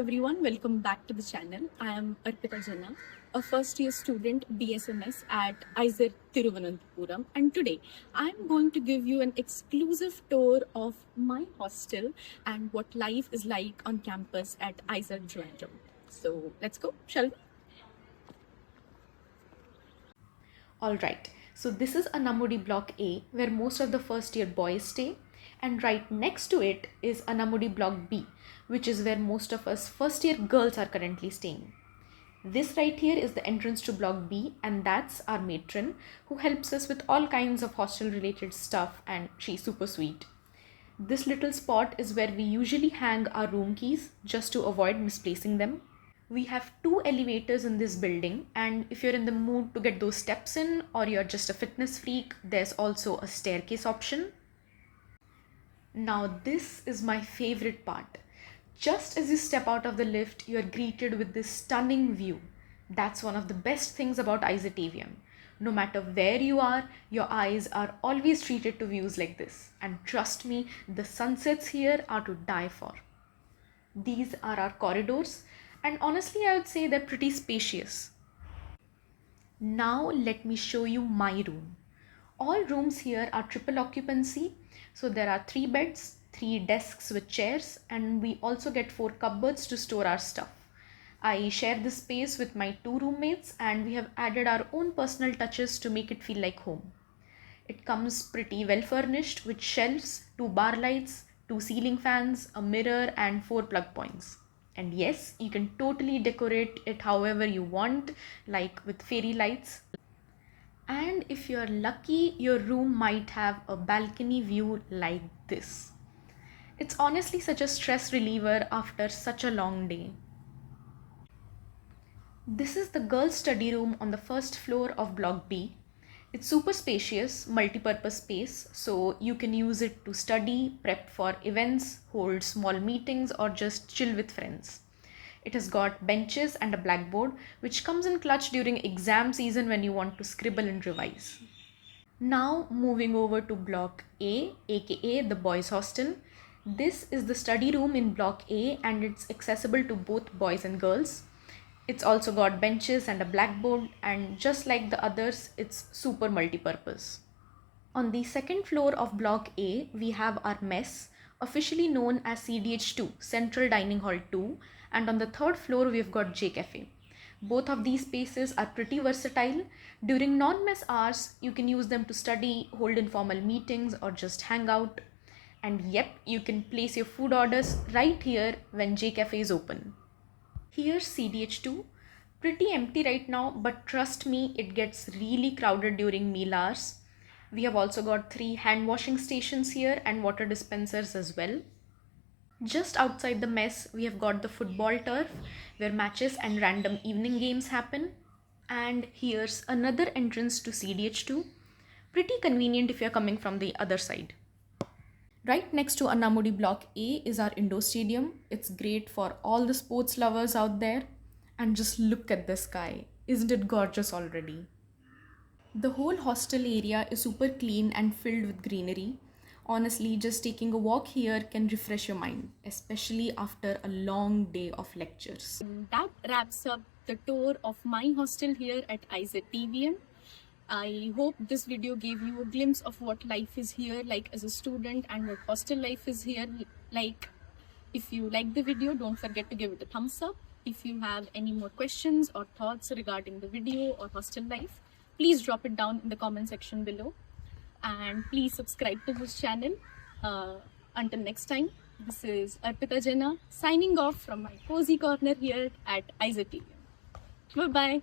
everyone, welcome back to the channel. I am Arpita Jena, a first year student BSMS at IISER Thiruvananthapuram, and today I am going to give you an exclusive tour of my hostel and what life is like on campus at IISER Thiruvananthapuram. So let's go, shall we? Alright, so this is Anamudi Block A where most of the first year boys stay, and right next to it is Anamudi Block B, which is where most of us first year girls are currently staying. This right here is the entrance to Block B, and that's our matron who helps us with all kinds of hostel related stuff, and she's super sweet. This little spot is where we usually hang our room keys just to avoid misplacing them. We have two elevators in this building, and if you're in the mood to get those steps in or you're just a fitness freak, there's also a staircase option. Now this is my favorite part. Just as you step out of the lift, you're greeted with this stunning view. That's one of the best things about IISER TVM. No matter where you are, your eyes are always treated to views like this. And trust me, the sunsets here are to die for. These are our corridors, and honestly I would say they're pretty spacious. Now let me show you my room. All rooms here are triple occupancy, so there are 3 beds, 3 desks with chairs, and we also get 4 cupboards to store our stuff. I share this space with my 2 roommates, and we have added our own personal touches to make it feel like home. It comes pretty well furnished with shelves, 2 bar lights, 2 ceiling fans, a mirror, and 4 plug points. And yes, you can totally decorate it however you want, like with fairy lights. And if you're lucky, your room might have a balcony view like this. It's honestly such a stress reliever after such a long day. This is the girls' study room on the first floor of Block B. It's super spacious, multi-purpose space, so you can use it to study, prep for events, hold small meetings, or just chill with friends. It has got benches and a blackboard, which comes in clutch during exam season when you want to scribble and revise. Now moving over to Block A, aka the boys' hostel. This is the study room in Block A, and it's accessible to both boys and girls. It's also got benches and a blackboard, and just like the others, it's super multi-purpose. On the second floor of Block A, we have our mess, officially known as CDH2, Central Dining Hall 2, and on the third floor we've got J Cafe. Both of these spaces are pretty versatile. During non-mess hours, you can use them to study, hold informal meetings, or just hang out. And yep, you can place your food orders right here when J Cafe is open. Here's CDH2, pretty empty right now, but trust me, it gets really crowded during meal hours. We have also got 3 hand washing stations here and water dispensers as well. Just outside the mess, we have got the football turf where matches and random evening games happen. And here's another entrance to CDH2. Pretty convenient if you're coming from the other side. Right next to Anamudi Block A is our indoor stadium. It's great for all the sports lovers out there. And just look at the sky. Isn't it gorgeous already? The whole hostel area is super clean and filled with greenery. Honestly, just taking a walk here can refresh your mind, especially after a long day of lectures. That wraps up the tour of my hostel here at IISER TVM. I hope this video gave you a glimpse of what life is here like as a student and what hostel life is here like. If you like the video, don't forget to give it a thumbs up. If you have any more questions or thoughts regarding the video or hostel life, please drop it down in the comment section below. And please subscribe to this channel. Until next time, this is Arpita Jena signing off from my cozy corner here at IISER TVM. Bye-bye.